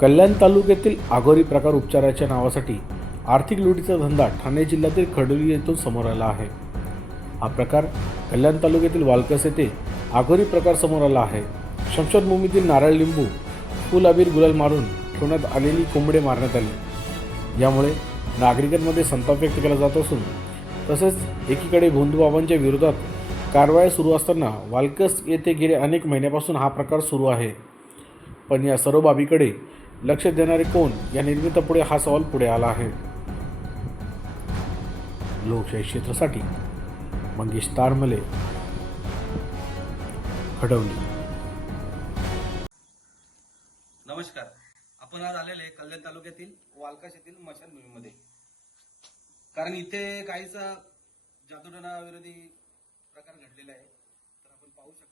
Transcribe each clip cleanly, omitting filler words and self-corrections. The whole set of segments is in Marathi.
कल्याण तालुक्यातील आगोरी प्रकार उपचाराच्या नावासाठी आर्थिक लुटीचा धंदा ठाणे जिल्ह्यातील खडोली येथून समोर आला आहे। हा प्रकार कल्याण तालुक्यातील वालकस येथे आगोरी प्रकार समोर आला आहे। शमशानभूमीतील नारळ लिंबू फुल अबीर गुलाल मारून ठेवण्यात आलेली कोंबडे मारण्यात आली। यामुळे नागरिकांमध्ये संताप व्यक्त केला जात असून तसेच एकीकडे भोंदूबाबांच्या विरोधात कारवाया सुरू असताना वालकस येथे गेले अनेक महिन्यापासून हा प्रकार सुरू आहे। पण या सर्व बाबीकडे लक्ष देणारे कोण या निर्मितीपुढे हा सवाल पुढे आला आहे। लोकशाही क्षेत्रासाठी मंगेश तारमले, खडवली। नमस्कार, आपण आज आलेले कल्याण तालुक्यातील वालकाश येथील स्मशानभूमीमध्ये, कारण इथे काहीसा जादूटोणा विरोधी प्रकार घडलेला आहे। तर आपण पाहू शकता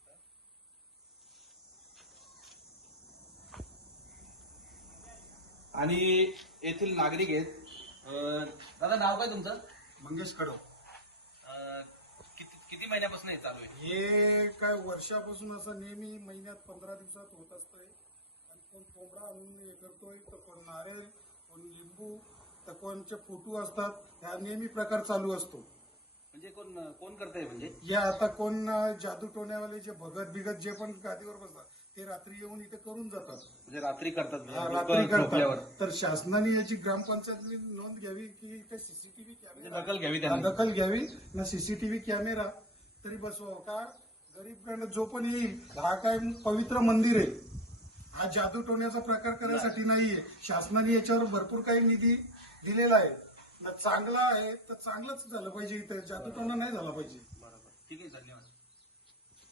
आणि येथील नागरिक आहेत। दादा, नाव काय तुमचं? मंगेश कडव। किती महिन्यापासून हे चालू आहे? हे काय वर्षापासून असं नेहमी महिन्यात 15 दिवसात होत असतंय। आणि कोण कोंबडा आणून हे करतोय, तर कोण नारळ, कोण लिंबू, तर कोणचे फोटो असतात। ह्या नेहमी प्रकार चालू असतो। म्हणजे कोण करताय? म्हणजे या आता कोण जादू टोण्यावाले जे भगत बिगत जे पण गादीवर बसतात ते रात्री येऊन इथे करून जातात। म्हणजे रात्री करतात? रात्री करतात। तर शासनाने याची ग्रामपंचायतने नोंद घ्यावी की इथे सीसीटीव्ही कॅमेरा दखल घ्यावी ना, सीसीटीव्ही कॅमेरा तरी बसवावं का गरीब जो पण येईल। हा काय पवित्र मंदिर आहे, हा जादू टोण्याचा प्रकार करण्यासाठी नाहीये। शासनाने याच्यावर भरपूर काही निधी दिलेला आहे ना, चांगला आहे तर चांगलंच झालं पाहिजे, इथे जादू टोणा नाही झाला पाहिजे। बरोबर, ठीक आहे, धन्यवाद।